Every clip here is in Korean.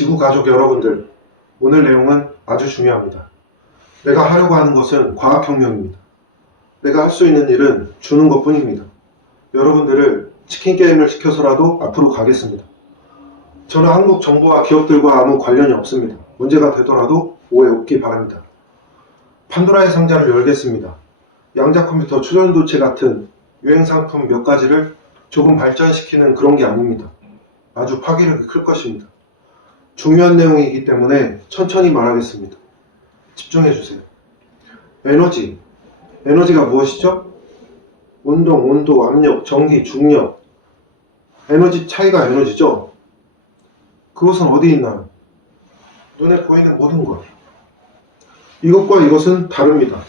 지구 가족 여러분들, 오늘 내용은 아주 중요합니다. 내가 하려고 하는 것은 과학혁명입니다. 내가 할 수 있는 일은 주는 것 뿐입니다. 여러분들을 치킨 게임을 시켜서라도 앞으로 가겠습니다. 저는 한국 정부와 기업들과 아무 관련이 없습니다. 문제가 되더라도 오해 없기 바랍니다. 판도라의 상자를 열겠습니다. 양자 컴퓨터 초전도체 같은 유행 상품 몇 가지를 조금 발전시키는 그런 게 아닙니다. 아주 파괴력이 클 것입니다. 중요한 내용이기 때문에 천천히 말하겠습니다. 집중해 주세요. 에너지가 무엇이죠? 운동, 온도, 압력, 전기, 중력. 에너지 차이가 에너지죠? 그것은 어디 있나요? 눈에 보이는 모든 것. 이것과 이것은 다릅니다.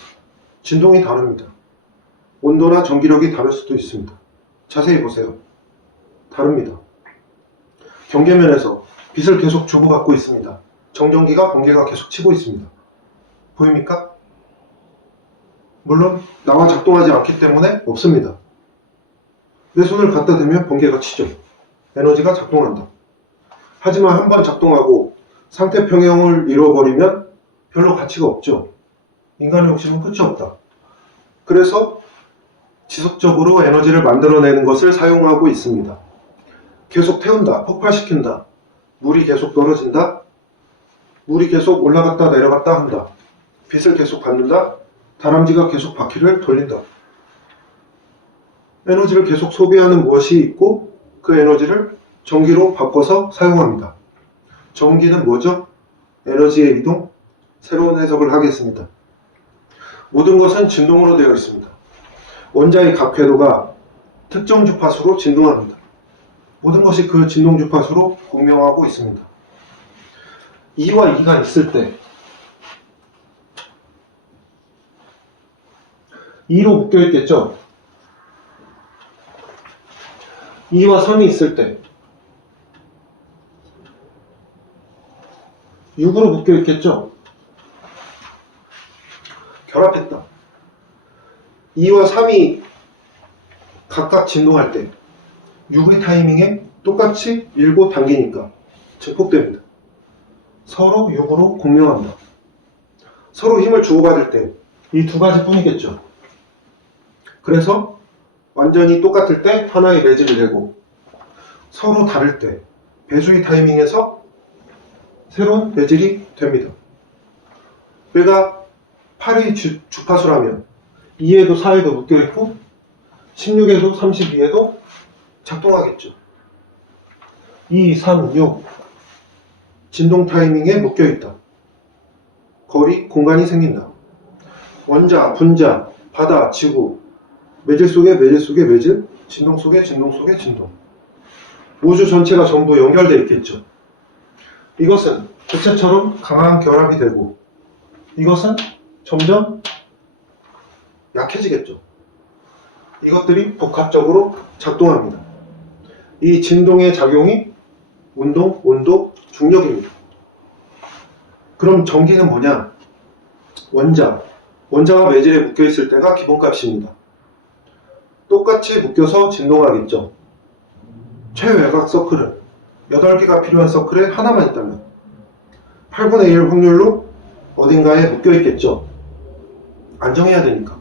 진동이 다릅니다. 온도나 전기력이 다를 수도 있습니다. 자세히 보세요. 다릅니다. 경계면에서 빛을 계속 주고받고 있습니다. 정전기가 번개가 계속 치고 있습니다. 보입니까? 물론 나와 작동하지 않기 때문에 없습니다. 내 손을 갖다 대면 번개가 치죠. 에너지가 작동한다. 하지만 한번 작동하고 상태 평형을 잃어버리면 별로 가치가 없죠. 인간의 욕심은 끝이 없다. 그래서 지속적으로 에너지를 만들어내는 것을 사용하고 있습니다. 계속 태운다, 폭발시킨다, 물이 계속 떨어진다, 물이 계속 올라갔다 내려갔다 한다, 빛을 계속 받는다, 다람쥐가 계속 바퀴를 돌린다. 에너지를 계속 소비하는 무엇이 있고 그 에너지를 전기로 바꿔서 사용합니다. 전기는 뭐죠? 에너지의 이동? 새로운 해석을 하겠습니다. 모든 것은 진동으로 되어 있습니다. 원자의 각 궤도가 특정 주파수로 진동합니다. 모든 것이 그 진동 주파수로 공명하고 있습니다. 2와 2가 있을 때 2로 묶여 있겠죠? 2와 3이 있을 때 6으로 묶여 있겠죠? 결합했다. 2와 3이 각각 진동할 때 6의 타이밍에 똑같이 밀고 당기니까 증폭됩니다. 서로 6으로 공명합니다. 서로 힘을 주고받을 때 이 두 가지 뿐이겠죠. 그래서 완전히 똑같을 때 하나의 매질을 내고 서로 다를 때 배수의 타이밍에서 새로운 매질이 됩니다. 내가 8의 주파수라면 2에도 4에도 묶여있고 16에도 32에도 작동하겠죠. 2, 3, 6 진동 타이밍에 묶여있다. 거리, 공간이 생긴다. 원자, 분자, 바다, 지구 매질 속에 매질 속에 매질, 진동 속에 진동 속에 진동. 우주 전체가 전부 연결되어 있겠죠. 이것은 고체처럼 강한 결합이 되고 이것은 점점 약해지겠죠. 이것들이 복합적으로 작동합니다. 이 진동의 작용이 운동, 온도, 중력입니다. 그럼 전기는 뭐냐? 원자가 매질에 묶여있을 때가 기본값입니다. 똑같이 묶여서 진동하겠죠. 최외곽 서클은 8개가 필요한 서클에 하나만 있다면 8분의 1 확률로 어딘가에 묶여있겠죠. 안정해야 되니까.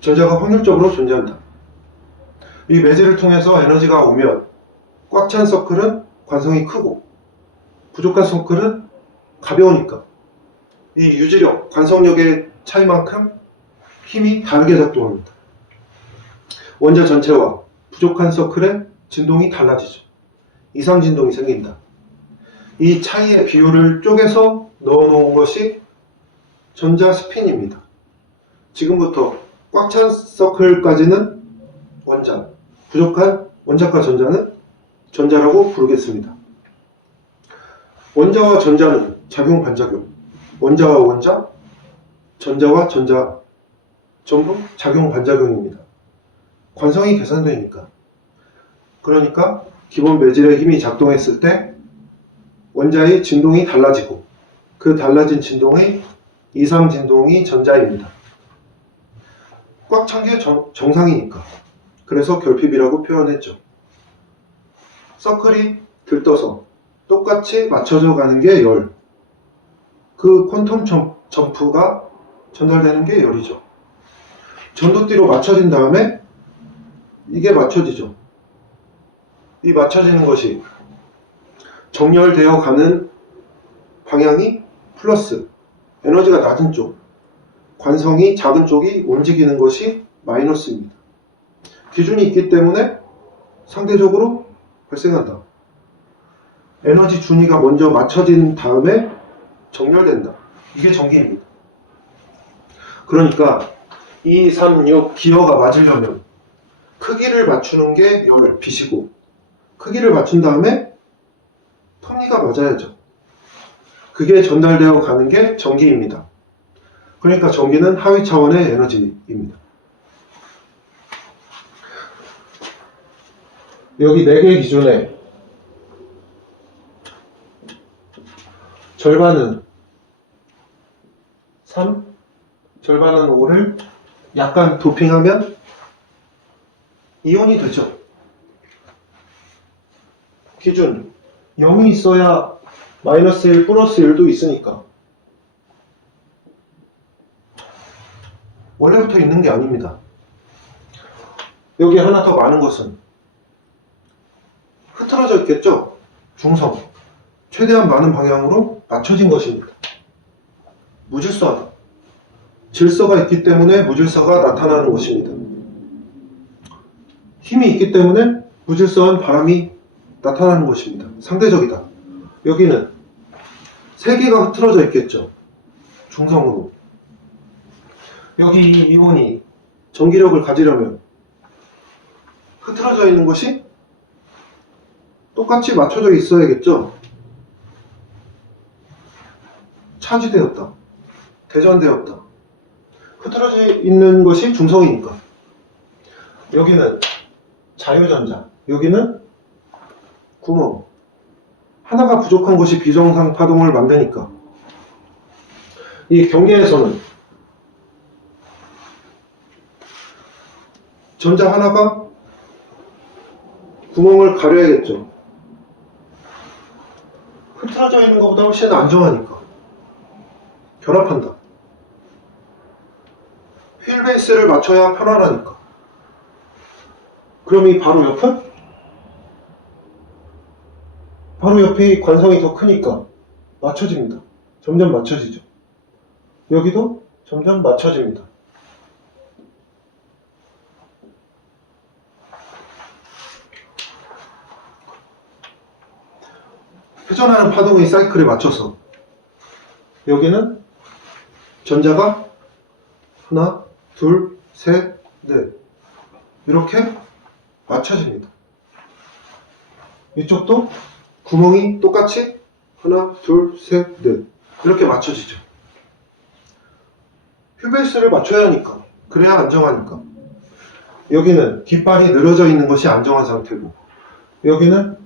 전자가 확률적으로 존재한다. 이 매질을 통해서 에너지가 오면 꽉 찬 서클은 관성이 크고 부족한 서클은 가벼우니까 이 유지력, 관성력의 차이만큼 힘이 다르게 작동합니다. 원자 전체와 부족한 서클의 진동이 달라지죠. 이상 진동이 생긴다. 이 차이의 비율을 쪼개서 넣어놓은 것이 전자 스핀입니다. 지금부터 꽉 찬 서클까지는 원자, 부족한 원자과 전자는 전자라고 부르겠습니다. 원자와 전자는 작용 반작용, 원자와 원자, 전자와 전자 전부 작용 반작용입니다. 관성이 계산되니까. 그러니까 기본 매질의 힘이 작동했을 때 원자의 진동이 달라지고 그 달라진 진동의 이상 진동이 전자입니다. 꽉 찬 게 정상이니까. 그래서 결핍이라고 표현했죠. 서클이 들떠서 똑같이 맞춰져 가는 게 열. 그 퀀텀 점프가 전달되는 게 열이죠. 전도띠로 맞춰진 다음에 이게 맞춰지죠. 이 맞춰지는 것이 정렬되어 가는 방향이 플러스, 에너지가 낮은 쪽, 관성이 작은 쪽이 움직이는 것이 마이너스입니다. 기준이 있기 때문에 상대적으로 발생한다. 에너지 준위가 먼저 맞춰진 다음에 정렬된다. 이게 전기입니다. 그러니까 2, 3, 6 기어가 맞으려면 크기를 맞추는 게 열, 빛이고, 크기를 맞춘 다음에 톱니가 맞아야죠. 그게 전달되어 가는 게 전기입니다. 그러니까 전기는 하위 차원의 에너지입니다. 여기 4개 기준에 절반은 3, 절반은 5를 약간 도핑하면 이온이 되죠. 기준 0이 있어야 마이너스 1, 플러스 1도 있으니까 원래부터 있는 게 아닙니다. 여기 하나 더 많은 것은 흐트러져 있겠죠? 중성 최대한 많은 방향으로 맞춰진 것입니다. 무질서하다. 질서가 있기 때문에 무질서가 나타나는 것입니다. 힘이 있기 때문에 무질서한 바람이 나타나는 것입니다. 상대적이다. 여기는 3개가 흐트러져 있겠죠. 중성으로. 여기 이 이온이 전기력을 가지려면 흐트러져 있는 것이 똑같이 맞춰져 있어야겠죠. 차지되었다. 대전되었다. 흐트러져 있는 것이 중성이니까. 여기는 자유전자, 여기는 구멍. 하나가 부족한 것이 비정상 파동을 만드니까. 이 경계에서는 전자 하나가 구멍을 가려야겠죠. 흐트러져 있는 것보다 훨씬 안정하니까. 결합한다. 휠 베이스를 맞춰야 편안하니까. 그럼 이 바로 옆은? 바로 옆이 관성이 더 크니까 맞춰집니다. 점점 맞춰지죠. 여기도 점점 맞춰집니다. 회전하는 파동의 사이클에 맞춰서 여기는 전자가 하나, 둘, 셋, 넷 이렇게 맞춰집니다. 이쪽도 구멍이 똑같이 하나, 둘, 셋, 넷 이렇게 맞춰지죠. 휠베이스를 맞춰야 하니까. 그래야 안정하니까. 여기는 깃발이 늘어져 있는 것이 안정한 상태고 여기는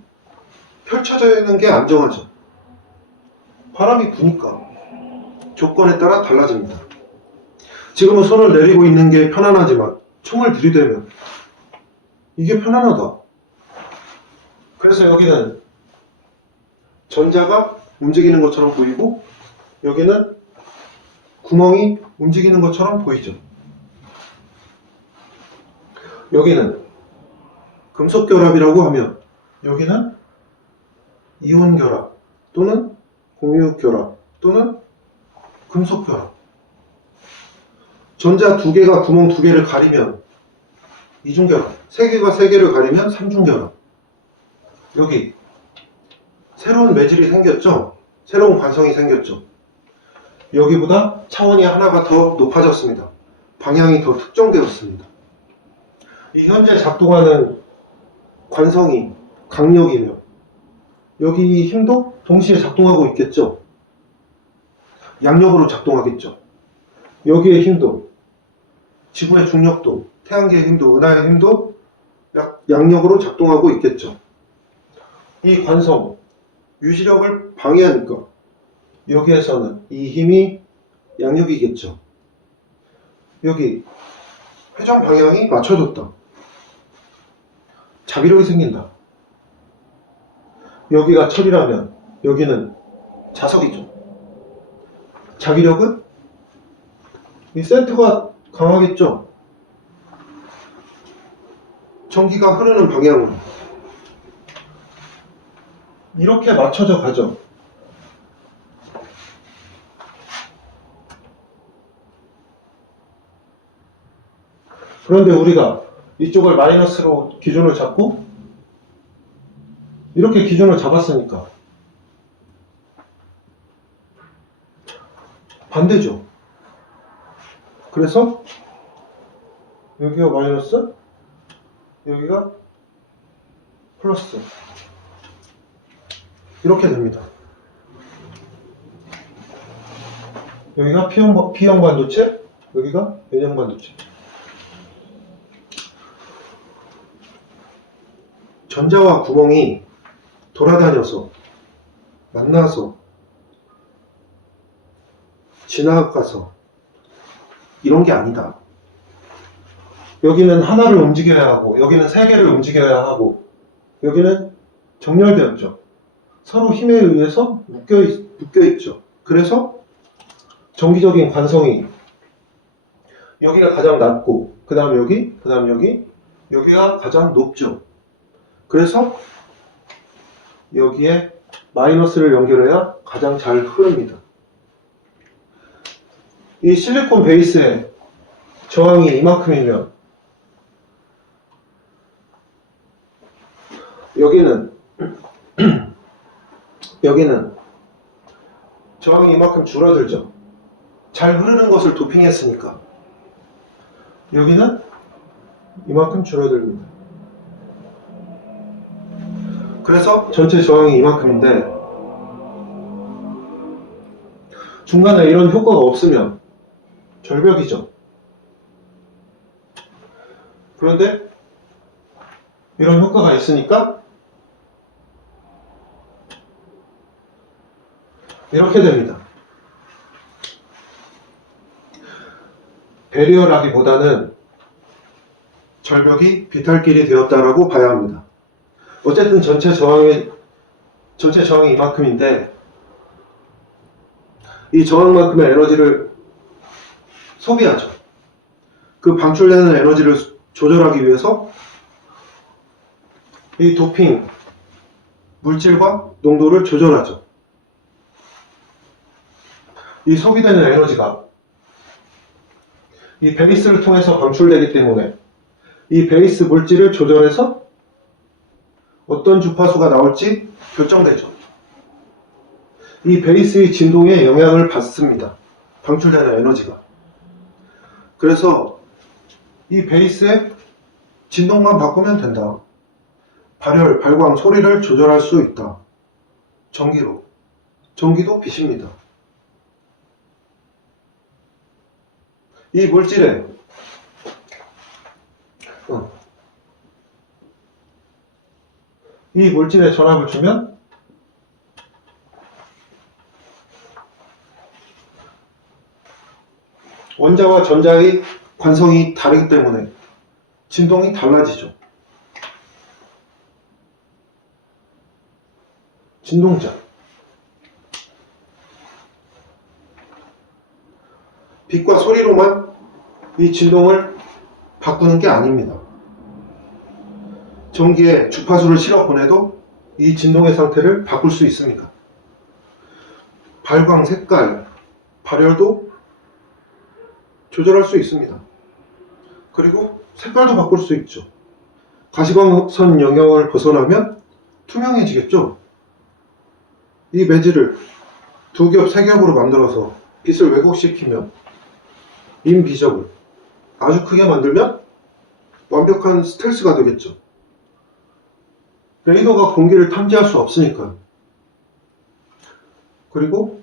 펼쳐져 있는 게 안정하죠. 바람이 부니까 조건에 따라 달라집니다. 지금은 손을 내리고 있는 게 편안하지만 총을 들이대면 이게 편안하다. 그래서 여기는 전자가 움직이는 것처럼 보이고 여기는 구멍이 움직이는 것처럼 보이죠. 여기는 금속 결합이라고 하면 여기는 이온 결합 또는 공유 결합 또는 금속 결합. 전자 2개가 구멍 2개를 가리면 이중 결합, 3개가 3개를 가리면 삼중 결합. 여기 새로운 매질이 생겼죠? 새로운 관성이 생겼죠? 여기보다 차원이 하나가 더 높아졌습니다. 방향이 더 특정되었습니다. 이 현재 작동하는 관성이 강력이며 여기 힘도 동시에 작동하고 있겠죠? 양력으로 작동하겠죠? 여기의 힘도, 지구의 중력도, 태양계의 힘도, 은하의 힘도 양력으로 작동하고 있겠죠? 이 관성, 유지력을 방해하니까 여기에서는 이 힘이 양력이겠죠. 여기 회전 방향이 맞춰졌다. 자기력이 생긴다. 여기가 철이라면 여기는 자석이죠. 자기력은 이 센터가 강하겠죠. 전기가 흐르는 방향으로 이렇게 맞춰져 가죠. 그런데 우리가 이쪽을 마이너스로 기준을 잡고 이렇게 기준을 잡았으니까 반대죠. 그래서 여기가 마이너스, 여기가 플러스 이렇게 됩니다. 여기가 P형 반도체, 여기가 N형 반도체. 전자와 구멍이 돌아다녀서 만나서 지나가서 이런 게 아니다. 여기는 하나를 움직여야 하고 여기는 세 개를 움직여야 하고 여기는 정렬되었죠. 서로 힘에 의해서 묶여있죠. 그래서 정기적인 관성이 여기가 가장 낮고 그 다음 여기, 그 다음 여기, 여기가 가장 높죠. 그래서 여기에 마이너스를 연결해야 가장 잘 흐릅니다. 이 실리콘 베이스의 저항이 이만큼이면 여기는 저항이 이만큼 줄어들죠. 잘 흐르는 것을 도핑했으니까 여기는 이만큼 줄어듭니다. 그래서 전체 저항이 이만큼인데 중간에 이런 효과가 없으면 절벽이죠. 그런데 이런 효과가 있으니까 이렇게 됩니다. 배리어라기보다는 절벽이 비탈길이 되었다라고 봐야 합니다. 어쨌든 전체 저항이 이만큼인데 이 저항만큼의 에너지를 소비하죠. 그 방출되는 에너지를 조절하기 위해서 이 도핑 물질과 농도를 조절하죠. 이 소비되는 에너지가 이 베이스를 통해서 방출되기 때문에 이 베이스 물질을 조절해서 어떤 주파수가 나올지 결정되죠. 이 베이스의 진동에 영향을 받습니다. 방출되는 에너지가. 그래서 이 베이스의 진동만 바꾸면 된다. 발열, 발광, 소리를 조절할 수 있다. 전기로. 전기도 빛입니다. 이 물질에 전압을 주면 원자와 전자의 관성이 다르기 때문에 진동이 달라지죠. 진동자. 빛과 소리로만 이 진동을 바꾸는 게 아닙니다. 전기에 주파수를 실어 보내도 이 진동의 상태를 바꿀 수 있습니다. 발광, 색깔, 발열도 조절할 수 있습니다. 그리고 색깔도 바꿀 수 있죠. 가시광선 영역을 벗어나면 투명해지겠죠. 이 매질을 2겹, 3겹으로 만들어서 빛을 왜곡시키면 인비저블, 아주 크게 만들면 완벽한 스텔스가 되겠죠. 레이더가 공기를 탐지할 수 없으니까. 그리고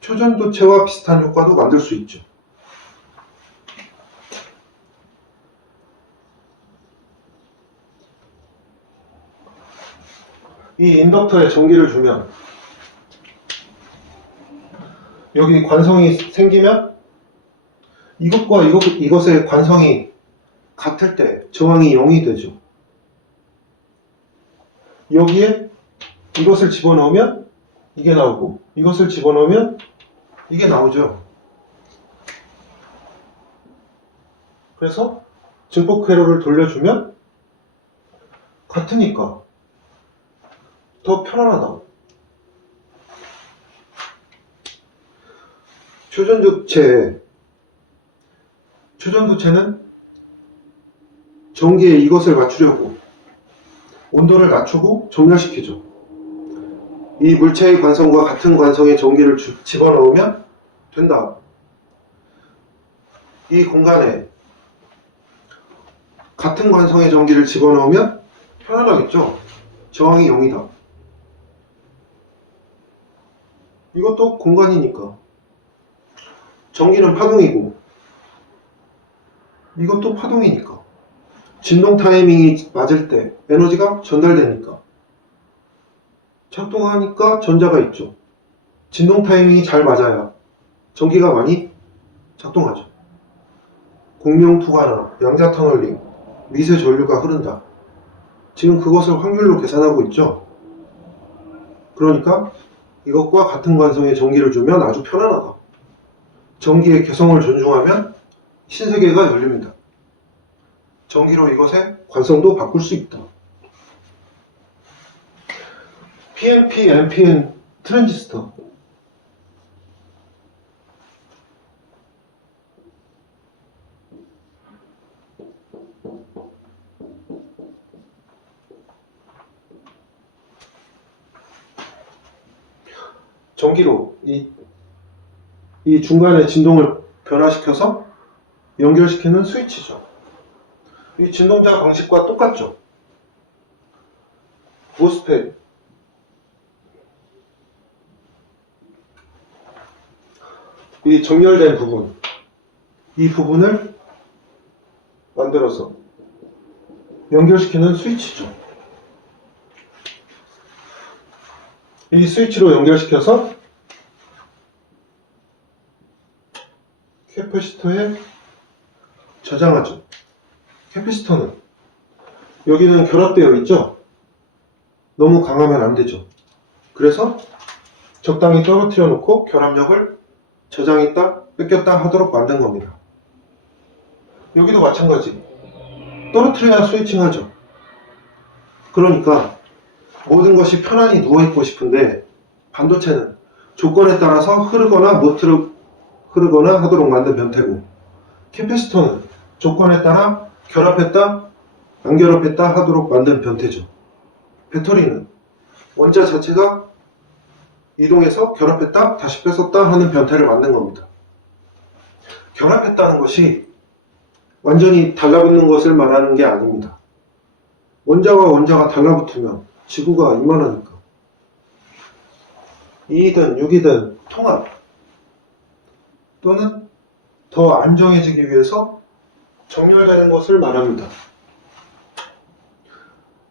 초전도체와 비슷한 효과도 만들 수 있죠. 이 인덕터에 전기를 주면 여기 관성이 생기면 이것과 이것의 관성이 같을 때 저항이 0이 되죠. 여기에 이것을 집어넣으면 이게 나오고, 이것을 집어넣으면 이게 나오죠. 그래서 증폭 회로를 돌려주면 같으니까 더 편안하다. 초전도체는 전기에 이것을 맞추려고 온도를 낮추고 정렬시키죠. 이 물체의 관성과 같은 관성의 전기를 집어넣으면 된다. 이 공간에 같은 관성의 전기를 집어넣으면 편안하겠죠. 저항이 0이다. 이것도 공간이니까. 전기는 파동이고 이것도 파동이니까. 진동 타이밍이 맞을 때 에너지가 전달되니까. 작동하니까 전자가 있죠. 진동 타이밍이 잘 맞아야 전기가 많이 작동하죠. 공명 투과나 양자 터널링, 미세 전류가 흐른다. 지금 그것을 확률로 계산하고 있죠. 그러니까 이것과 같은 관성의 전기를 주면 아주 편안하다. 전기의 개성을 존중하면 신세계가 열립니다. 전기로 이것의 관성도 바꿀 수 있다. PNP, NPN 트랜지스터. 전기로 이 중간에 진동을 변화시켜서 연결시키는 스위치죠. 이 진동자 방식과 똑같죠. 모스펫. 이 정렬된 부분, 이 부분을 만들어서 연결시키는 스위치죠. 이 스위치로 연결시켜서 캐패시터에 저장하죠. 캐패시터는 여기는 결합되어 있죠. 너무 강하면 안 되죠. 그래서 적당히 떨어뜨려 놓고 결합력을 저장했다 뺏겼다 하도록 만든 겁니다. 여기도 마찬가지. 떨어뜨려야 스위칭하죠. 그러니까 모든 것이 편안히 누워있고 싶은데 반도체는 조건에 따라서 흐르거나 못 흐르거나 하도록 만든 변태고, 캐패시터는 조건에 따라 결합했다 안 결합했다 하도록 만든 변태죠. 배터리는 원자 자체가 이동해서 결합했다 다시 뺏었다 하는 변태를 만든 겁니다. 결합했다는 것이 완전히 달라붙는 것을 말하는 게 아닙니다. 원자와 원자가 달라붙으면 지구가 이만하니까. 2이든 6이든 통합 또는 더 안정해지기 위해서 정렬되는 것을 말합니다.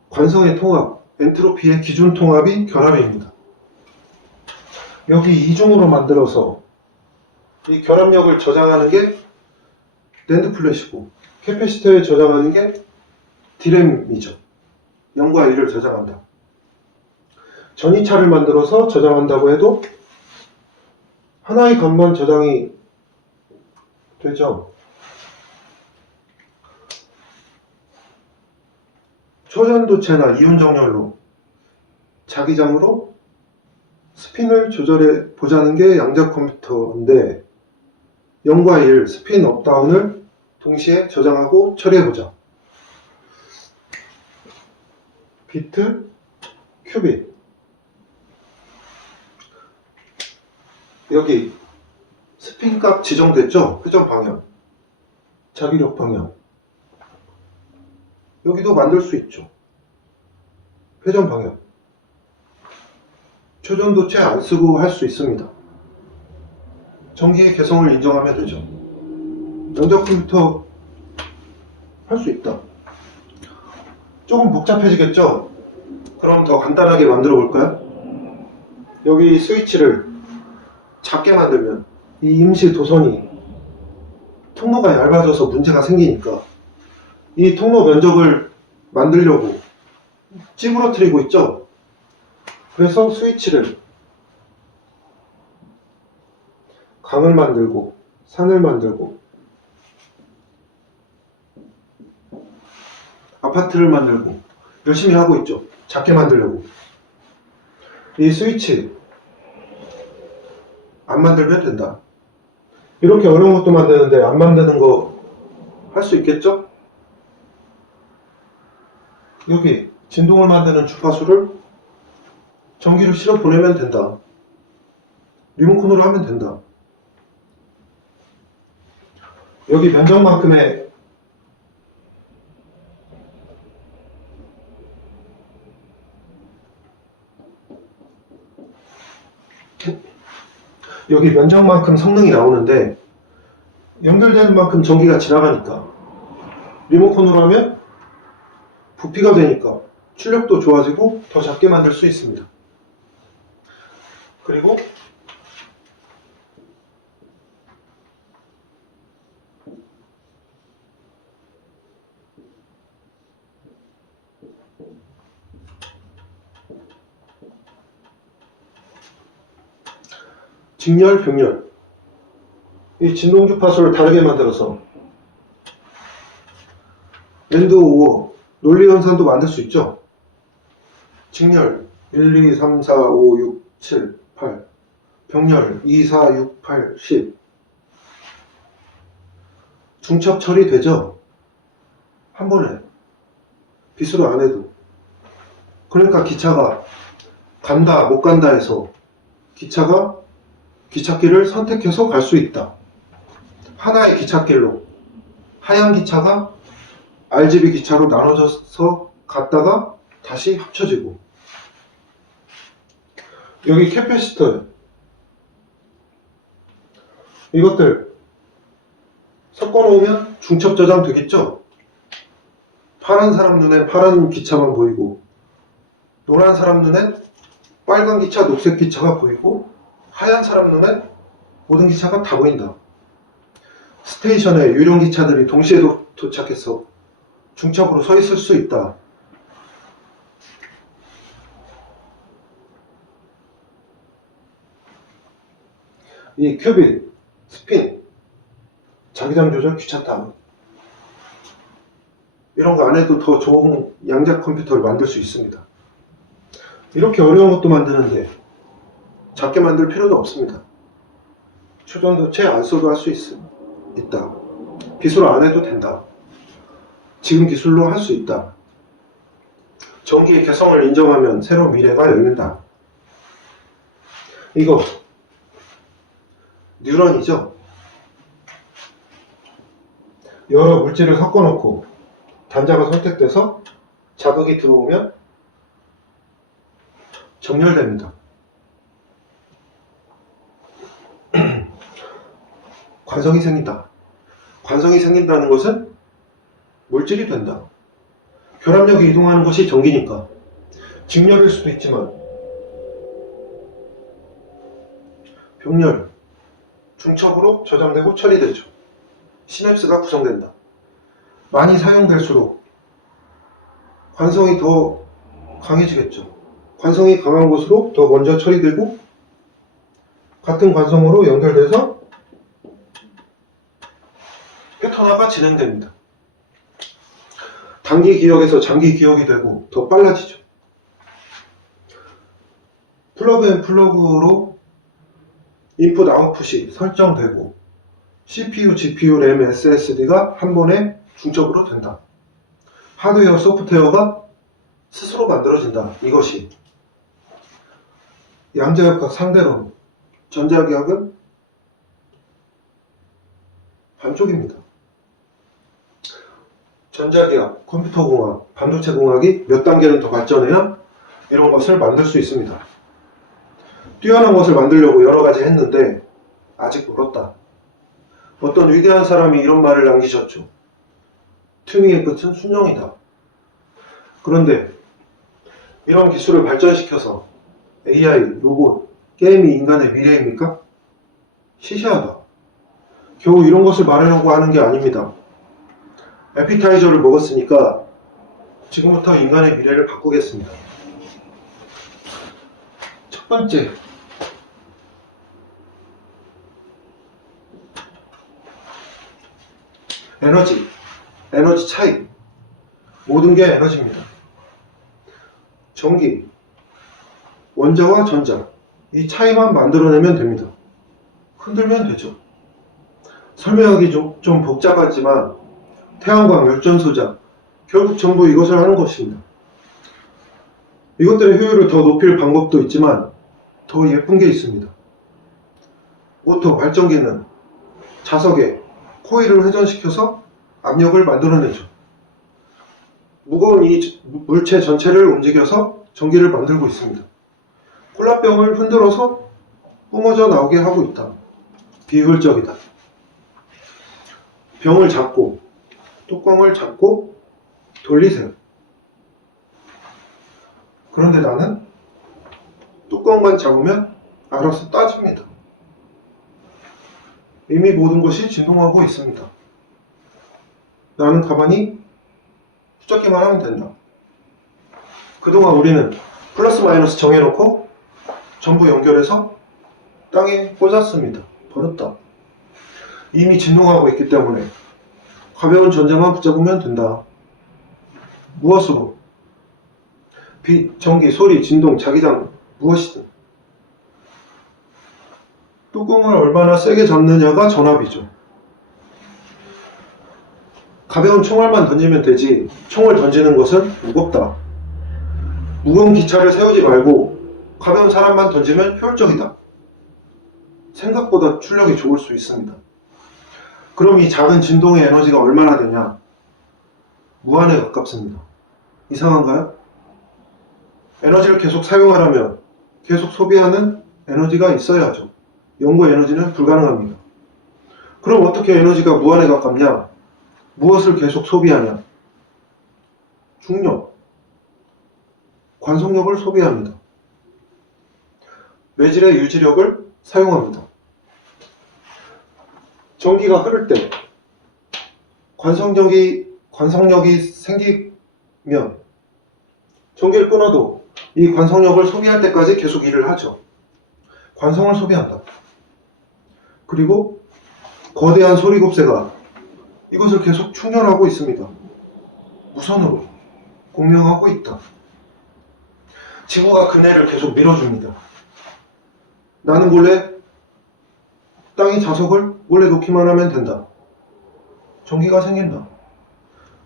관성의 통합, 엔트로피의 기준 통합이 결합입니다. 여기 이중으로 만들어서 이 결합력을 저장하는 게 낸드 플래시고 캐패시터에 저장하는 게 디램이죠. 0과 1을 저장한다. 전이차를 만들어서 저장한다고 해도 하나의 값만 저장이 되죠. 초전도체나 이온 정렬로 자기장으로 스핀을 조절해 보자는 게 양자 컴퓨터인데 0과 1 스핀 업다운을 동시에 저장하고 처리해 보자. 비트, 큐빗. 여기 스핀 값 지정됐죠? 회전 방향, 자기력 방향. 여기도 만들 수 있죠. 회전 방향. 초전도체 안 쓰고 할 수 있습니다. 전기의 개성을 인정하면 되죠. 양자 컴퓨터 할 수 있다. 조금 복잡해지겠죠? 그럼 더 간단하게 만들어 볼까요? 여기 스위치를 작게 만들면 이 임시 도선이 통로가 얇아져서 문제가 생기니까 이 통로 면적을 만들려고 찌부러뜨리고 있죠. 그래서 스위치를 강을 만들고 산을 만들고 아파트를 만들고 열심히 하고 있죠. 작게 만들려고. 이 스위치 안 만들면 된다. 이렇게 어려운 것도 만드는데 안 만드는 거 할 수 있겠죠? 여기 진동을 만드는 주파수를 전기로 실어 보내면 된다. 리모컨으로 하면 된다. 여기 면적만큼의 여기 면적만큼 성능이 나오는데 연결되는 만큼 전기가 지나가니까 리모컨으로 하면 부피가 되니까 출력도 좋아지고 더 작게 만들 수 있습니다. 그리고 직렬, 병렬, 이 진동 주파수를 다르게 만들어서 랜드 오어, 논리 연산도 만들 수 있죠. 직렬 1, 2, 3, 4, 5, 6, 7, 8, 병렬 2, 4, 6, 8, 10. 중첩 처리되죠. 한 번에 비수로 안 해도. 그러니까 기차가 간다 못 간다 해서 기차가 기찻길을 선택해서 갈 수 있다. 하나의 기찻길로 하얀 기차가 RGB 기차로 나눠져서 갔다가 다시 합쳐지고, 여기 캐패시터 이것들 섞어 놓으면 중첩 저장 되겠죠. 파란 사람 눈엔 파란 기차만 보이고 노란 사람 눈엔 빨간 기차, 녹색 기차가 보이고 하얀 사람 눈엔 모든 기차가 다 보인다. 스테이션에 유령 기차들이 동시에 도착해서 중첩으로 서 있을 수 있다. 이 큐빅, 스핀, 자기장 조절 귀찮다. 이런 거 안 해도 더 좋은 양자 컴퓨터를 만들 수 있습니다. 이렇게 어려운 것도 만드는데 작게 만들 필요도 없습니다. 초전도체 안 써도 할 수 있다. 기술 안 해도 된다. 지금 기술로 할 수 있다. 전기의 개성을 인정하면 새로운 미래가 열린다. 이거 뉴런이죠. 여러 물질을 섞어 놓고 단자가 선택돼서 자극이 들어오면 정렬됩니다. 관성이 생긴다. 관성이 생긴다는 것은 물질이 된다. 결합력이 이동하는 것이 전기니까 직렬일 수도 있지만 병렬, 중첩으로 저장되고 처리되죠. 시냅스가 구성된다. 많이 사용될수록 관성이 더 강해지겠죠. 관성이 강한 곳으로 더 먼저 처리되고 같은 관성으로 연결돼서 패턴화가 진행됩니다. 단기 기억에서 장기 기억이 되고 더 빨라지죠. 플러그 앤 플러그로 인풋 아웃풋이 설정되고 CPU, GPU, 램, SSD가 한 번에 중첩으로 된다. 하드웨어, 소프트웨어가 스스로 만들어진다. 이것이 양자역학 상대로 전자기학은 반쪽입니다. 전자기학, 컴퓨터공학, 반도체공학이 몇 단계는 더 발전해야 이런 것을 만들 수 있습니다. 뛰어난 것을 만들려고 여러 가지 했는데 아직 멀었다. 어떤 위대한 사람이 이런 말을 남기셨죠. 튜닝의 끝은 순정이다. 그런데 이런 기술을 발전시켜서 AI, 로봇, 게임이 인간의 미래입니까? 시시하다. 겨우 이런 것을 말하려고 하는 게 아닙니다. 에피타이저를 먹었으니까 지금부터 인간의 미래를 바꾸겠습니다. 첫 번째, 에너지 차이. 모든 게 에너지입니다. 전기, 원자와 전자, 이 차이만 만들어내면 됩니다. 흔들면 되죠. 설명하기 좀 복잡하지만 태양광, 열전소자, 결국 전부 이것을 하는 것입니다. 이것들의 효율을 더 높일 방법도 있지만 더 예쁜 게 있습니다. 모터, 발전기는 자석에 코일을 회전시켜서 압력을 만들어내죠. 무거운 이 물체 전체를 움직여서 전기를 만들고 있습니다. 콜라병을 흔들어서 뿜어져 나오게 하고 있다. 비효율적이다. 병을 잡고 뚜껑을 잡고 돌리세요. 그런데 나는 뚜껑만 잡으면 알아서 따집니다. 이미 모든 것이 진동하고 있습니다. 나는 가만히 붙잡기만 하면 된다. 그동안 우리는 플러스 마이너스 정해놓고 전부 연결해서 땅에 꽂았습니다. 버렸다. 이미 진동하고 있기 때문에 가벼운 전자만 붙잡으면 된다. 무엇으로? 빛, 전기, 소리, 진동, 자기장, 무엇이든. 뚜껑을 얼마나 세게 잡느냐가 전압이죠. 가벼운 총알만 던지면 되지 총을 던지는 것은 무겁다. 무거운 기차를 세우지 말고 가벼운 사람만 던지면 효율적이다. 생각보다 출력이 좋을 수 있습니다. 그럼 이 작은 진동의 에너지가 얼마나 되냐? 무한에 가깝습니다. 이상한가요? 에너지를 계속 사용하려면 계속 소비하는 에너지가 있어야죠. 연구 에너지는 불가능합니다. 그럼 어떻게 에너지가 무한에 가깝냐? 무엇을 계속 소비하냐? 중력, 관성력을 소비합니다. 매질의 유지력을 사용합니다. 전기가 흐를 때 관성력이 생기면 전기를 끊어도 이 관성력을 소비할 때까지 계속 일을 하죠. 관성을 소비한다. 그리고 거대한 소리곱새가 이것을 계속 충전하고 있습니다. 무선으로 공명하고 있다. 지구가 그네를 계속 밀어줍니다. 나는 몰래 땅이 자석을 몰래 놓기만 하면 된다. 전기가 생긴다.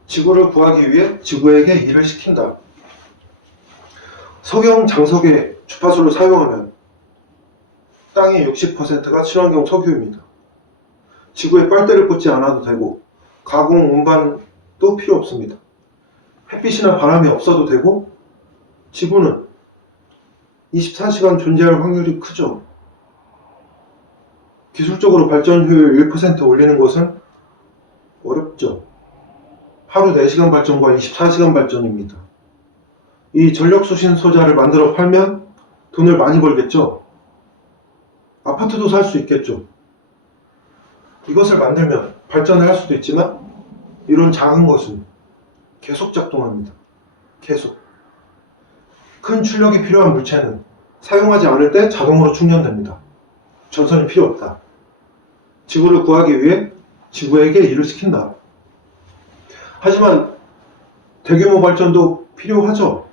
지구를 구하기 위해 지구에게 일을 시킨다. 석영 장석의 주파수를 사용하면 땅의 60%가 친환경 석유입니다. 지구에 빨대를 꽂지 않아도 되고 가공 운반도 필요 없습니다. 햇빛이나 바람이 없어도 되고 지구는 24시간 존재할 확률이 크죠. 기술적으로 발전 효율 1% 올리는 것은 어렵죠. 하루 4시간 발전과 24시간 발전입니다. 이 전력수신 소자를 만들어 팔면 돈을 많이 벌겠죠. 아파트도 살 수 있겠죠. 이것을 만들면 발전을 할 수도 있지만 이런 작은 것은 계속 작동합니다. 계속. 큰 출력이 필요한 물체는 사용하지 않을 때 자동으로 충전됩니다. 전선이 필요 없다. 지구를 구하기 위해 지구에게 일을 시킨다. 하지만 대규모 발전도 필요하죠.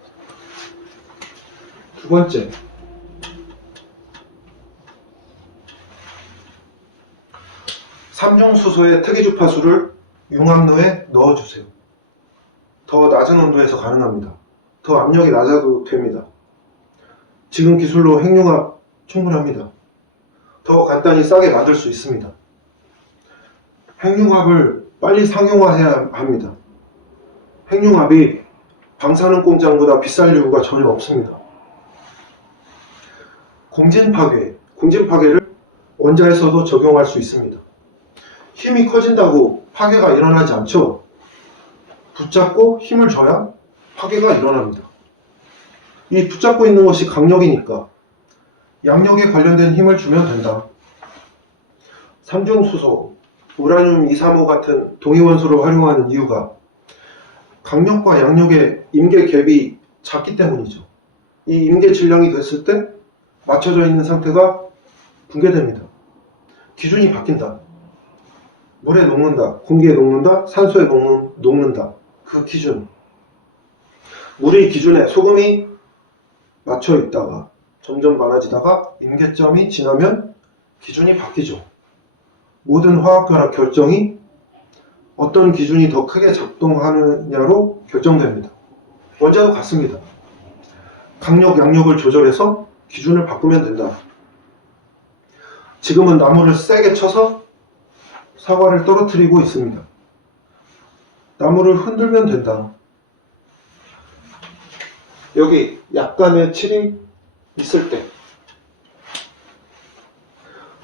두 번째, 삼중수소의 특이주파수를 융합로에 넣어주세요. 더 낮은 온도에서 가능합니다. 더 압력이 낮아도 됩니다. 지금 기술로 핵융합 충분합니다. 더 간단히 싸게 만들 수 있습니다. 핵융합을 빨리 상용화해야 합니다. 핵융합이 방사능 공장보다 비쌀 이유가 전혀 없습니다. 공진 파괴를 원자에서도 적용할 수 있습니다. 힘이 커진다고 파괴가 일어나지 않죠. 붙잡고 힘을 줘야 파괴가 일어납니다. 이 붙잡고 있는 것이 강력이니까 양력에 관련된 힘을 주면 된다. 삼중수소, 우라늄 235 같은 동위원소를 활용하는 이유가 강력과 양력의 임계 갭이 작기 때문이죠. 이 임계 질량이 됐을 때 맞춰져 있는 상태가 붕괴됩니다. 기준이 바뀐다. 물에 녹는다, 공기에 녹는다, 산소에 녹는다. 그 기준. 물의 기준에 소금이 맞춰 있다가 점점 많아지다가 임계점이 지나면 기준이 바뀌죠. 모든 화학결합 결정이 어떤 기준이 더 크게 작동하느냐로 결정됩니다. 원자도 같습니다. 강력, 양력을 조절해서 기준을 바꾸면 된다. 지금은 나무를 세게 쳐서 사과를 떨어뜨리고 있습니다. 나무를 흔들면 된다. 여기 약간의 칠이 있을 때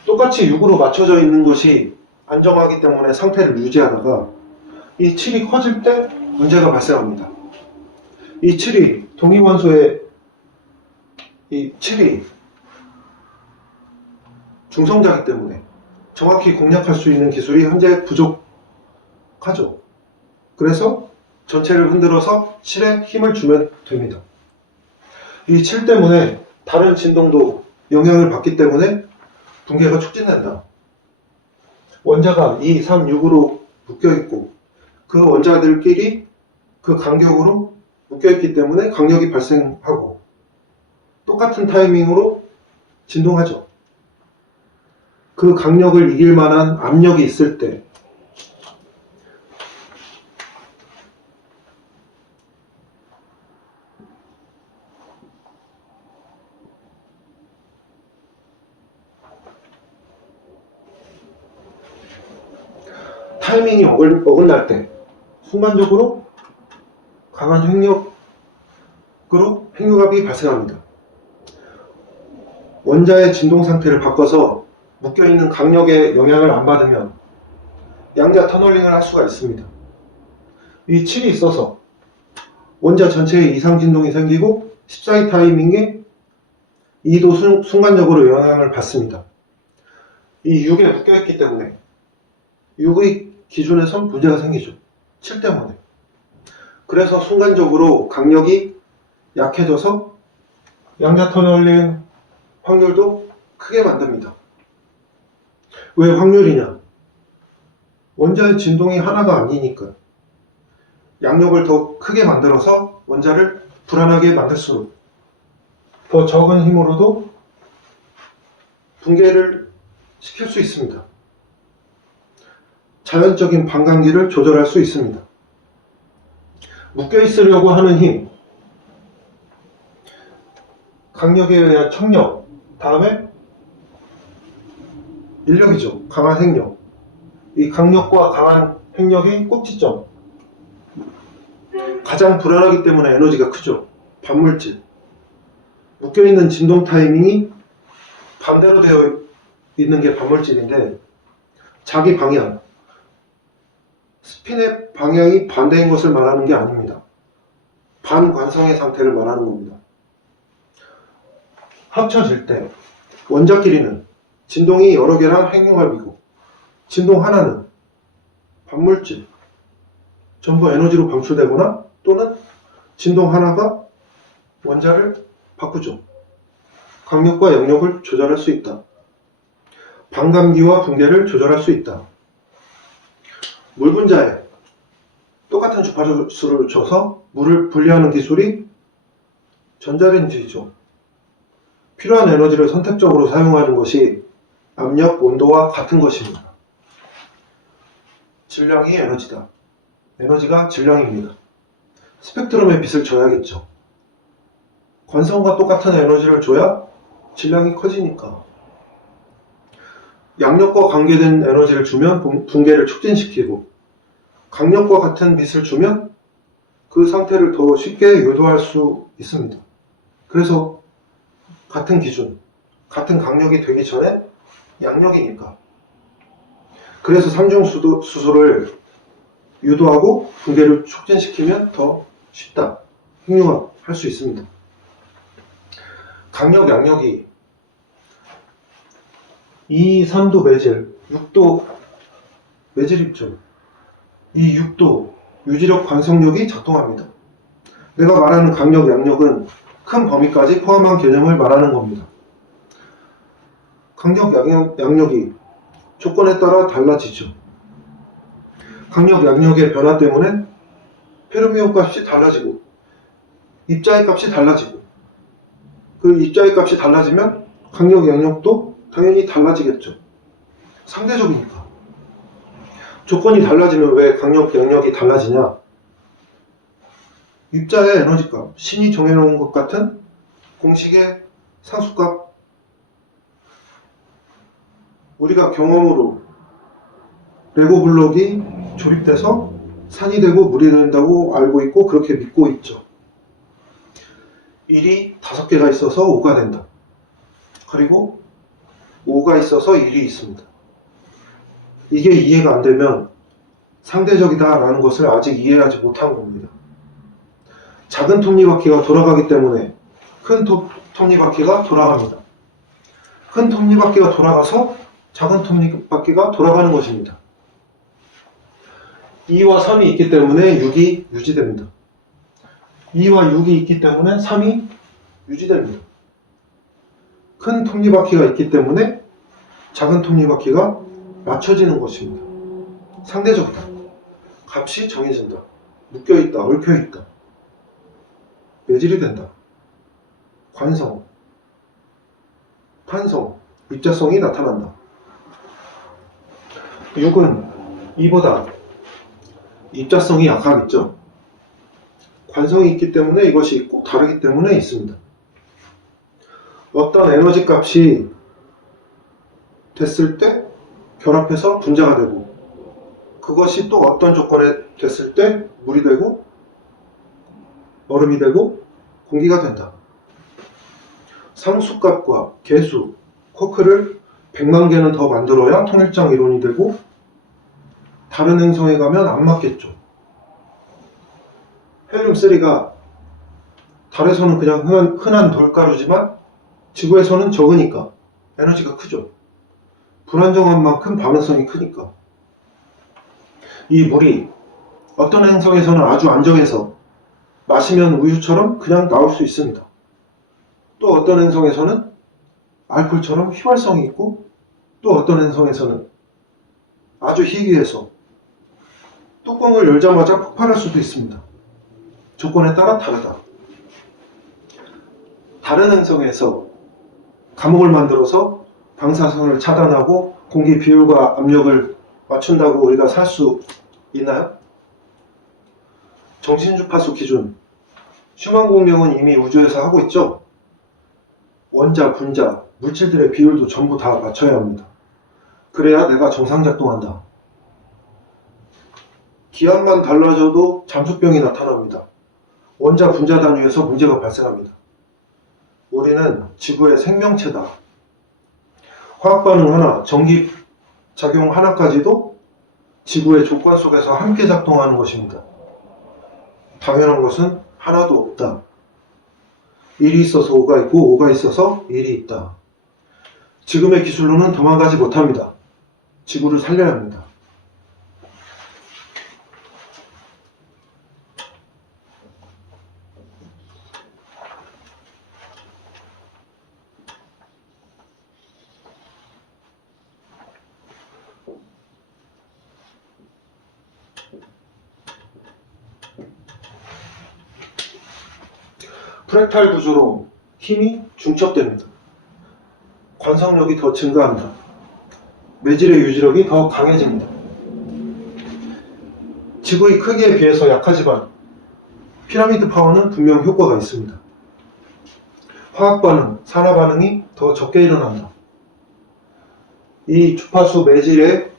똑같이 6으로 맞춰져 있는 것이 안정하기 때문에 상태를 유지하다가 이 칠이 커질 때 문제가 발생합니다. 이 칠이 동위원소의 이 칠이 중성자이기 때문에 정확히 공략할 수 있는 기술이 현재 부족하죠. 그래서 전체를 흔들어서 칠에 힘을 주면 됩니다. 이 칠 때문에 다른 진동도 영향을 받기 때문에 붕괴가 촉진된다. 원자가 2, 3, 6으로 묶여있고 그 원자들끼리 그 간격으로 묶여있기 때문에 강력이 발생하고 똑같은 타이밍으로 진동하죠. 그 강력을 이길 만한 압력이 있을 때 타이밍이 어긋날 때 순간적으로 강한 핵력으로 핵융합이 발생합니다. 원자의 진동 상태를 바꿔서 묶여있는 강력의 영향을 안 받으면 양자 터널링을 할 수가 있습니다. 이 칠이 있어서 원자 전체에 이상 진동이 생기고 14위 타이밍에 2도 순간적으로 영향을 받습니다. 이 6에 묶여있기 때문에 6의 기준에선 문제가 생기죠. 7 때문에. 그래서 순간적으로 강력이 약해져서 양자 터널링 확률도 크게 만듭니다. 왜 확률이냐? 원자의 진동이 하나가 아니니까. 양력을 더 크게 만들어서 원자를 불안하게 만들수록 더 적은 힘으로도 붕괴를 시킬 수 있습니다. 자연적인 반감기를 조절할 수 있습니다. 묶여 있으려고 하는 힘, 강력에 의한 척력, 다음에 인력이죠. 강한 핵력. 이 강력과 강한 핵력의 꼭지점. 가장 불안하기 때문에 에너지가 크죠. 반물질. 묶여있는 진동 타이밍이 반대로 되어 있는 게 반물질인데 자기 방향, 스핀의 방향이 반대인 것을 말하는 게 아닙니다. 반관성의 상태를 말하는 겁니다. 합쳐질 때 원자끼리는 진동이 여러 개랑 핵융합이고 진동 하나는 반물질, 전부 에너지로 방출되거나 또는 진동 하나가 원자를 바꾸죠. 강력과 양력을 조절할 수 있다. 반감기와 붕괴를 조절할 수 있다. 물 분자에 똑같은 주파수를 줘서 물을 분리하는 기술이 전자레인지죠. 필요한 에너지를 선택적으로 사용하는 것이 압력, 온도와 같은 것입니다. 질량이 에너지다. 에너지가 질량입니다. 스펙트럼에 빛을 줘야겠죠. 관성과 똑같은 에너지를 줘야 질량이 커지니까. 양력과 관계된 에너지를 주면 붕괴를 촉진시키고 강력과 같은 빛을 주면 그 상태를 더 쉽게 유도할 수 있습니다. 그래서 같은 기준, 같은 강력이 되기 전에 양력이니까. 그래서 삼중수소를 유도하고 붕괴를 촉진시키면 더 쉽다. 핵융합 할 수 있습니다. 강력, 양력이 2, 3도 매질, 6도 매질 입죠. 이 6도 유지력 관성력이 작동합니다. 내가 말하는 강력, 양력은 큰 범위까지 포함한 개념을 말하는 겁니다. 강력, 양력이 조건에 따라 달라지죠. 강력, 양력의 변화 때문에 페르미온 값이 달라지고 입자의 값이 달라지고 그 입자의 값이 달라지면 강력, 양력도 당연히 달라지겠죠. 상대적이니까. 조건이 달라지면 왜 강력, 양력이 달라지냐? 입자의 에너지값, 신이 정해놓은 것 같은 공식의 상수값, 우리가 경험으로 레고 블록이 조립돼서 산이 되고 물이 된다고 알고 있고 그렇게 믿고 있죠. 1이 5개가 있어서 5가 된다. 그리고 5가 있어서 1이 있습니다. 이게 이해가 안 되면 상대적이다라는 것을 아직 이해하지 못한 겁니다. 작은 톱니바퀴가 돌아가기 때문에 큰 톱니바퀴가 돌아갑니다. 큰 톱니바퀴가 돌아가서 작은 톱니바퀴가 돌아가는 것입니다. 2와 3이 있기 때문에 6이 유지됩니다. 2와 6이 있기 때문에 3이 유지됩니다. 큰 톱니바퀴가 있기 때문에 작은 톱니바퀴가 맞춰지는 것입니다. 상대적이다. 값이 정해진다. 묶여있다. 얽혀있다. 매질이 된다. 관성, 탄성, 입자성이 나타난다. 6은 2보다 입자성이 약하겠죠. 관성이 있기 때문에 이것이 꼭 다르기 때문에 있습니다. 어떤 에너지 값이 됐을 때 결합해서 분자가 되고 그것이 또 어떤 조건에 됐을 때 물이 되고 얼음이 되고 공기가 된다. 상수값과 개수, 쿼크를 100만 개는 더 만들어야 통일장 이론이 되고 다른 행성에 가면 안 맞겠죠. 헬륨3가 달에서는 그냥 흔한 돌가루지만 지구에서는 적으니까 에너지가 크죠. 불안정한 만큼 반응성이 크니까. 이 물이 어떤 행성에서는 아주 안정해서 마시면 우유처럼 그냥 나올 수 있습니다. 또 어떤 행성에서는 알코올처럼 휘발성이 있고 또 어떤 행성에서는 아주 희귀해서 뚜껑을 열자마자 폭발할 수도 있습니다. 조건에 따라 다르다. 다른 행성에서 감옥을 만들어서 방사선을 차단하고 공기 비율과 압력을 맞춘다고 우리가 살 수 있나요? 정신주파수 기준 슈만 공명은 이미 우주에서 하고 있죠. 원자, 분자, 물질들의 비율도 전부 다 맞춰야 합니다. 그래야 내가 정상작동한다. 기압만 달라져도 잠수병이 나타납니다. 원자, 분자 단위에서 문제가 발생합니다. 우리는 지구의 생명체다. 화학 반응 하나, 전기 작용 하나까지도 지구의 조건 속에서 함께 작동하는 것입니다. 당연한 것은 하나도 없다. 1이 있어서 5가 있고 5가 있어서 1이 있다. 지금의 기술로는 도망가지 못합니다. 지구를 살려야 합니다. 프랙탈 구조로 힘이 중첩됩니다. 관성력이 더 증가한다. 매질의 유지력이 더 강해집니다. 지구의 크기에 비해서 약하지만 피라미드 파워는 분명 효과가 있습니다. 화학 반응, 산화 반응이 더 적게 일어난다. 이 주파수 매질의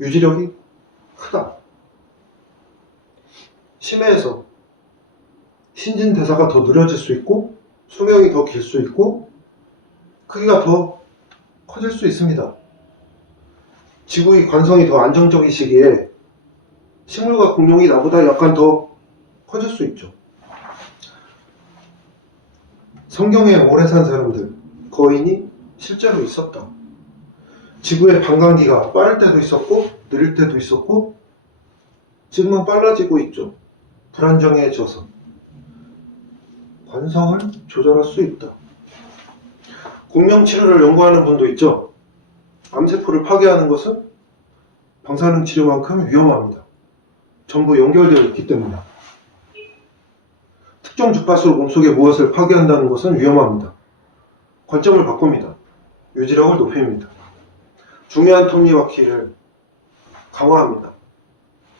유지력이 크다. 심해에서 신진대사가 더 느려질 수 있고 수명이 더 길 수 있고 크기가 더 커질 수 있습니다. 지구의 관성이 더 안정적이시기에 식물과 공룡이 나보다 약간 더 커질 수 있죠. 성경에 오래 산 사람들, 거인이 실제로 있었다. 지구의 반감기가 빠를 때도 있었고 느릴 때도 있었고 지금은 빨라지고 있죠. 불안정해져서 관성을 조절할 수 있다. 공명치료를 연구하는 분도 있죠. 암세포를 파괴하는 것은 방사능 치료만큼 위험합니다. 전부 연결되어 있기 때문에. 특정 주파수로 몸속에 무엇을 파괴한다는 것은 위험합니다. 관점을 바꿉니다. 유지력을 높입니다. 중요한 톱니바퀴를 강화합니다.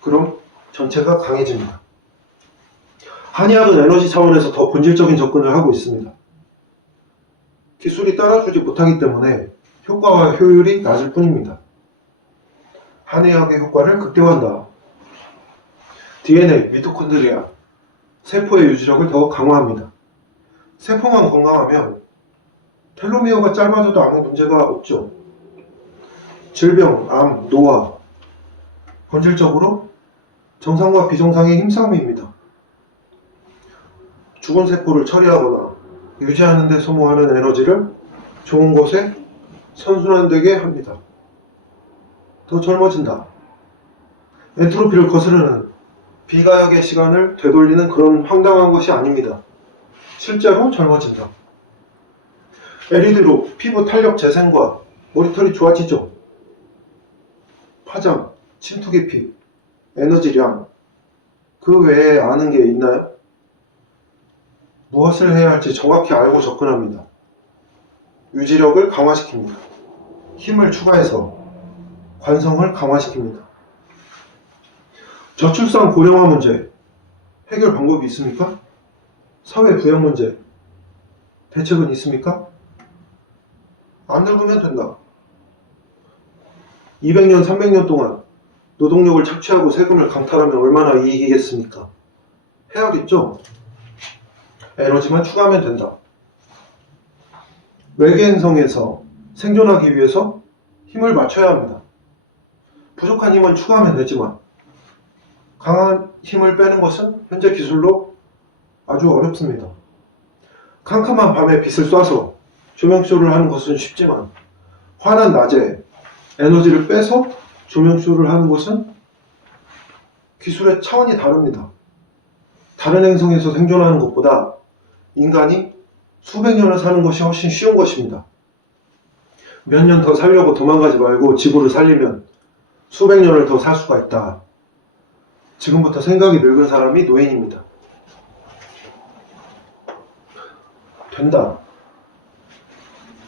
그럼 전체가 강해집니다. 한의학은 에너지 차원에서 더 본질적인 접근을 하고 있습니다. 기술이 따라주지 못하기 때문에 효과와 효율이 낮을 뿐입니다. 한의학의 효과를 극대화한다. DNA, 미토콘드리아, 세포의 유지력을 더 강화합니다. 세포만 건강하면 텔로미어가 짧아져도 아무 문제가 없죠. 질병, 암, 노화, 본질적으로 정상과 비정상의 힘싸움입니다. 죽은 세포를 처리하거나 유지하는 데 소모하는 에너지를 좋은 곳에 선순환되게 합니다. 더 젊어진다. 엔트로피를 거스르는 비가역의 시간을 되돌리는 그런 황당한 것이 아닙니다. 실제로 젊어진다. LED로 피부 탄력 재생과 머리털이 좋아지죠. 파장, 침투 깊이, 에너지량, 그 외에 아는 게 있나요? 무엇을 해야 할지 정확히 알고 접근합니다. 유지력을 강화시킵니다. 힘을 추가해서 관성을 강화시킵니다. 저출산 고령화 문제, 해결 방법이 있습니까? 사회 부양 문제, 대책은 있습니까? 안 늙으면 된다. 200년, 300년 동안 노동력을 착취하고 세금을 강탈하면 얼마나 이익이겠습니까? 해야겠죠? 에너지만 추가하면 된다. 외계행성에서 생존하기 위해서 힘을 맞춰야 합니다. 부족한 힘은 추가하면 되지만 강한 힘을 빼는 것은 현재 기술로 아주 어렵습니다. 캄캄한 밤에 빛을 쏴서 조명쇼를 하는 것은 쉽지만 환한 낮에 에너지를 빼서 조명쇼를 하는 것은 기술의 차원이 다릅니다. 다른 행성에서 생존하는 것보다 인간이 수백 년을 사는 것이 훨씬 쉬운 것입니다. 몇 년 더 살려고 도망가지 말고 지구를 살리면 수백 년을 더 살 수가 있다. 지금부터 생각이 늙은 사람이 노인입니다. 된다.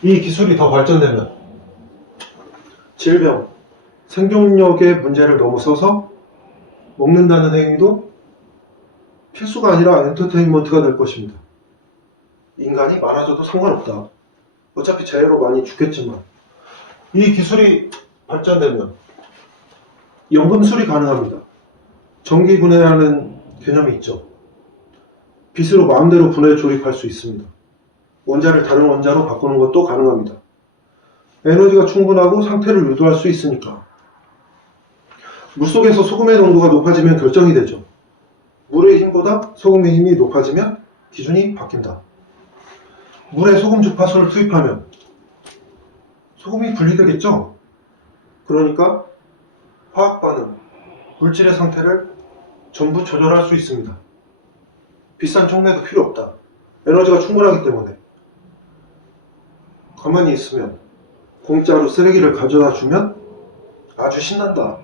이 기술이 더 발전되면 질병, 생존력의 문제를 넘어서서 먹는다는 행위도 필수가 아니라 엔터테인먼트가 될 것입니다. 인간이 많아져도 상관없다. 어차피 재해로 많이 죽겠지만 이 기술이 발전되면 연금술이 가능합니다. 전기분해라는 개념이 있죠. 빛으로 마음대로 분해 조립할 수 있습니다. 원자를 다른 원자로 바꾸는 것도 가능합니다. 에너지가 충분하고 상태를 유도할 수 있으니까. 물속에서 소금의 농도가 높아지면 결정이 되죠. 물의 힘보다 소금의 힘이 높아지면 기준이 바뀐다. 물에 소금 주파수를 투입하면 소금이 분리되겠죠? 그러니까 화학 반응, 물질의 상태를 전부 조절할 수 있습니다. 비싼 촉매도 필요 없다. 에너지가 충분하기 때문에. 가만히 있으면 공짜로 쓰레기를 가져다 주면 아주 신난다.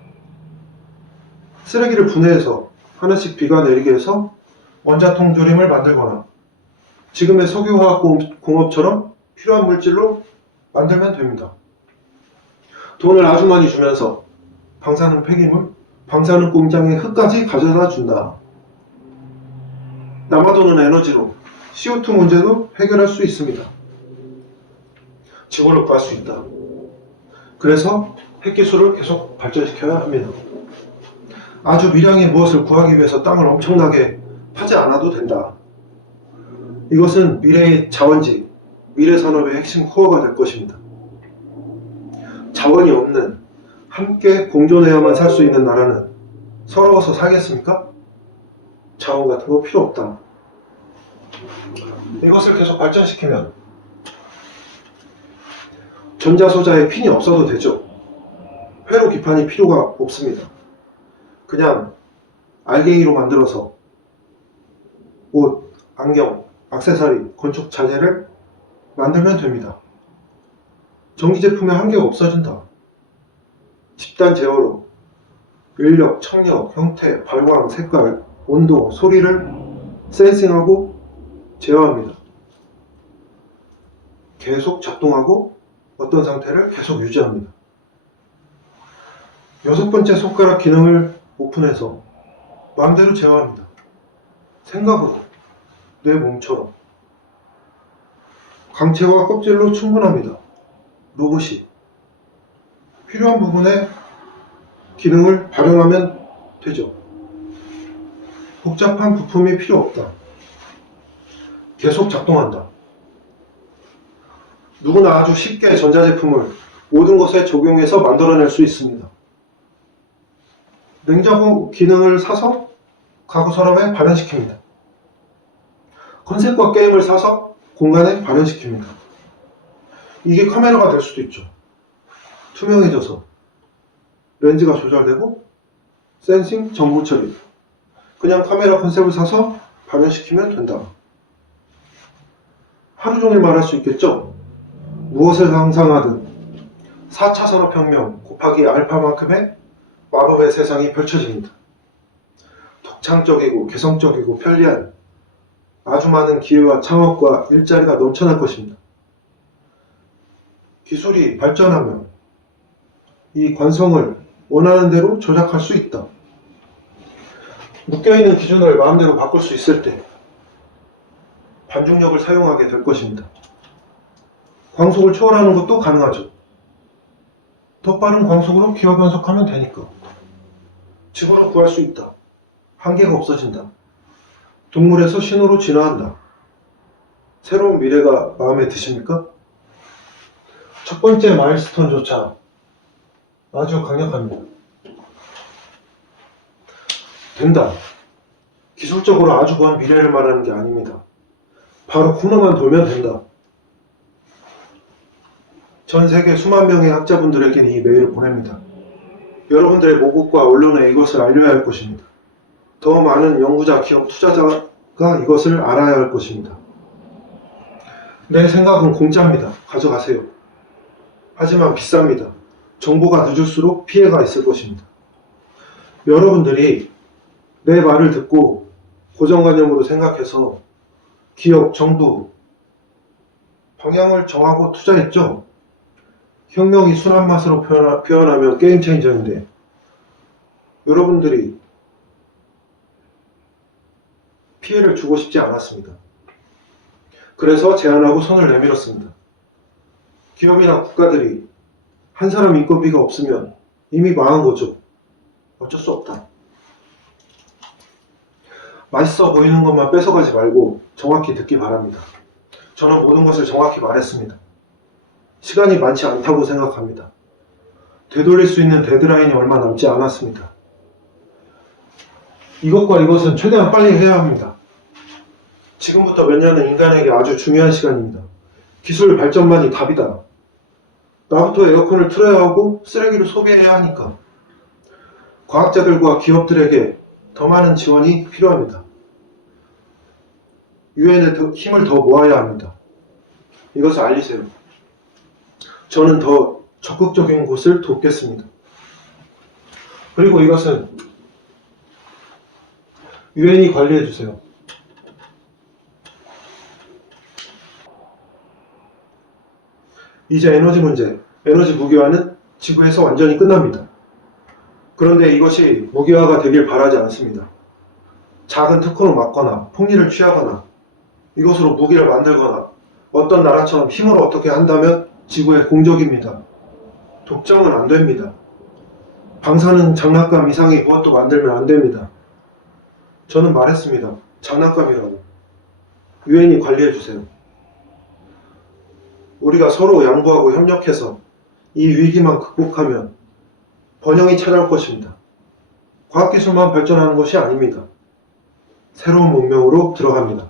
쓰레기를 분해해서 하나씩 비가 내리게 해서 원자통 조림을 만들거나 지금의 석유화학공업처럼 필요한 물질로 만들면 됩니다. 돈을 아주 많이 주면서 방사능 폐기물, 방사능 공장의 흙까지 가져다 준다. 남아도는 에너지로 CO2 문제도 해결할 수 있습니다. 지구를 구할 수 있다. 그래서 핵기술을 계속 발전시켜야 합니다. 아주 미량의 무엇을 구하기 위해서 땅을 엄청나게 파지 않아도 된다. 이것은 미래의 자원지, 미래 산업의 핵심 코어가 될 것입니다. 자원이 없는, 함께 공존해야만 살 수 있는 나라는 서러워서 살겠습니까? 자원 같은 거 필요 없다. 이것을 계속 발전시키면 전자소자에 핀이 없어도 되죠. 회로 기판이 필요가 없습니다. 그냥 알갱이로 만들어서 옷, 안경, 액세서리, 건축 자재를 만들면 됩니다. 전기 제품의 한계가 없어진다. 집단 제어로 인력, 청력, 형태, 발광, 색깔, 온도, 소리를 센싱하고 제어합니다. 계속 작동하고 어떤 상태를 계속 유지합니다. 6번째 손가락 기능을 오픈해서 마음대로 제어합니다. 생각으로, 내 몸처럼. 강체와 껍질로 충분합니다. 로봇이 필요한 부분에 기능을 발현하면 되죠. 복잡한 부품이 필요 없다. 계속 작동한다. 누구나 아주 쉽게 전자제품을 모든 것에 적용해서 만들어낼 수 있습니다. 냉장고 기능을 사서 가구 서랍에 발현시킵니다. 컨셉과 게임을 사서 공간에 발현시킵니다. 이게 카메라가 될 수도 있죠. 투명해져서 렌즈가 조절되고 센싱, 정보 처리. 그냥 카메라 컨셉을 사서 발현시키면 된다. 하루 종일 말할 수 있겠죠? 무엇을 상상하든 4차 산업혁명 곱하기 알파만큼의 마법의 세상이 펼쳐집니다. 독창적이고 개성적이고 편리한 아주 많은 기회와 창업과 일자리가 넘쳐날 것입니다. 기술이 발전하면 이 관성을 원하는 대로 조작할 수 있다. 묶여있는 기준을 마음대로 바꿀 수 있을 때 반중력을 사용하게 될 것입니다. 광속을 초월하는 것도 가능하죠. 더 빠른 광속으로 기어 변속하면 되니까. 지구를 구할 수 있다. 한계가 없어진다. 동물에서 신호로 진화한다. 새로운 미래가 마음에 드십니까? 첫 번째 마일스톤조차 아주 강력합니다. 된다. 기술적으로 아주 먼 미래를 말하는 게 아닙니다. 바로 코너만 돌면 된다. 전 세계 수만 명의 학자분들에게는 이 메일을 보냅니다. 여러분들의 모국과 언론에 이것을 알려야 할 것입니다. 더 많은 연구자, 기업, 투자자가 이것을 알아야 할 것입니다. 내 생각은 공짜입니다. 가져가세요. 하지만 비쌉니다. 정보가 늦을수록 피해가 있을 것입니다. 여러분들이 내 말을 듣고 고정관념으로 생각해서 기업, 정부, 방향을 정하고 투자했죠? 혁명이 순한 맛으로 표현하면 게임 체인저인데 여러분들이 피해를 주고 싶지 않았습니다. 그래서 제안하고 손을 내밀었습니다. 기업이나 국가들이 한 사람 인건비가 없으면 이미 망한 거죠. 어쩔 수 없다. 맛있어 보이는 것만 뺏어가지 말고 정확히 듣기 바랍니다. 저는 모든 것을 정확히 말했습니다. 시간이 많지 않다고 생각합니다. 되돌릴 수 있는 데드라인이 얼마 남지 않았습니다. 이것과 이것은 최대한 빨리 해야 합니다. 지금부터 몇 년은 인간에게 아주 중요한 시간입니다. 기술 발전만이 답이다. 나부터 에어컨을 틀어야 하고 쓰레기를 소비해야 하니까. 과학자들과 기업들에게 더 많은 지원이 필요합니다. 유엔에 힘을 더 모아야 합니다. 이것을 알리세요. 저는 더 적극적인 곳을 돕겠습니다. 그리고 이것은 유엔이 관리해 주세요. 이제 에너지 문제, 에너지 무기화는 지구에서 완전히 끝납니다. 그런데 이것이 무기화가 되길 바라지 않습니다. 작은 특허로 막거나 폭리를 취하거나 이것으로 무기를 만들거나 어떤 나라처럼 힘으로 어떻게 한다면 지구의 공적입니다. 독점은 안 됩니다. 방사능 장난감 이상의 무엇도 만들면 안 됩니다. 저는 말했습니다. 장난감이라고. 유엔이 관리해 주세요. 우리가 서로 양보하고 협력해서 이 위기만 극복하면 번영이 찾아올 것입니다. 과학기술만 발전하는 것이 아닙니다. 새로운 문명으로 들어갑니다.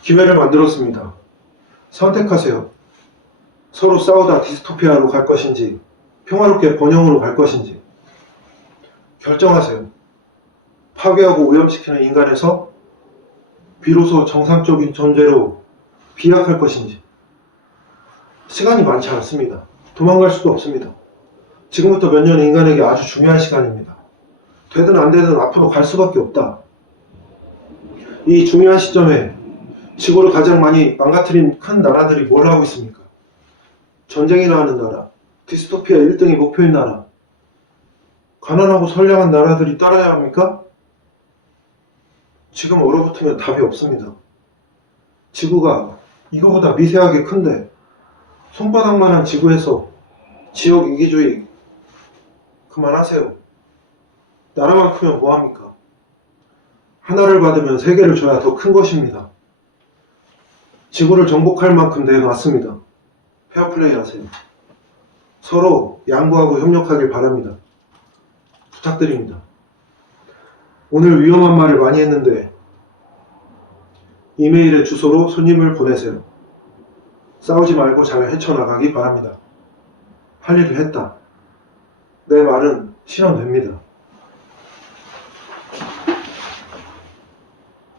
기회를 만들었습니다. 선택하세요. 서로 싸우다 디스토피아로 갈 것인지 평화롭게 번영으로 갈 것인지 결정하세요. 파괴하고 오염시키는 인간에서 비로소 정상적인 존재로 비약할 것인지. 시간이 많지 않습니다. 도망갈 수도 없습니다. 지금부터 몇 년은 인간에게 아주 중요한 시간입니다. 되든 안 되든 앞으로 갈 수밖에 없다. 이 중요한 시점에 지구를 가장 많이 망가뜨린 큰 나라들이 뭘 하고 있습니까? 전쟁이나 하는 나라, 디스토피아 1등이 목표인 나라, 가난하고 선량한 나라들이 따라야 합니까? 지금 얼어붙으면 답이 없습니다. 지구가 이거보다 미세하게 큰데 손바닥만한 지구에서 지역 이기주의 그만하세요. 나라만 크면 뭐합니까? 하나를 받으면 세 개를 줘야 더 큰 것입니다. 지구를 정복할 만큼 내놨습니다. 페어플레이 하세요. 서로 양보하고 협력하길 바랍니다. 부탁드립니다. 오늘 위험한 말을 많이 했는데 이메일의 주소로 손님을 보내세요. 싸우지 말고 잘 헤쳐나가기 바랍니다. 할 일을 했다. 내 말은 실현됩니다.